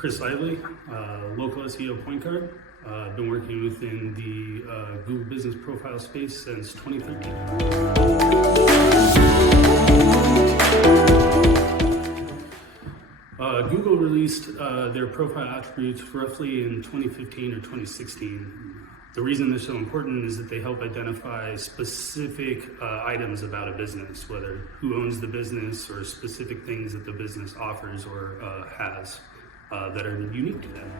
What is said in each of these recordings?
Chris Lively, Local SEO Point Guard. I've been working within the Google Business Profile space since 2013. Google released their profile attributes roughly in 2015 or 2016. The reason they're so important is that they help identify specific items about a business, whether who owns the business or specific things that the business offers or has that are unique to them.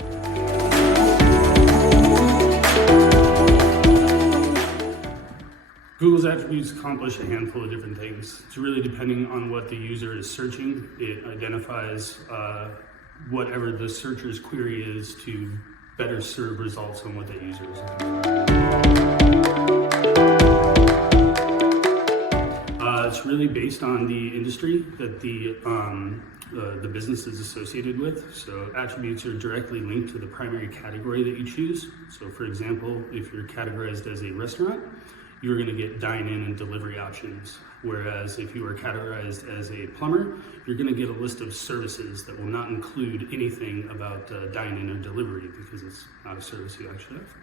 Google's attributes accomplish a handful of different things. It's really depending on what the user is searching. It identifies whatever the searcher's query is to better serve results on what that user is looking for. It's really based on the industry that the business is associated with. So attributes are directly linked to the primary category that you choose. So for example, if you're categorized as a restaurant, you're going to get dine-in and delivery options. Whereas if you are categorized as a plumber, you're going to get a list of services that will not include anything about dine-in or delivery because it's not a service you actually offer.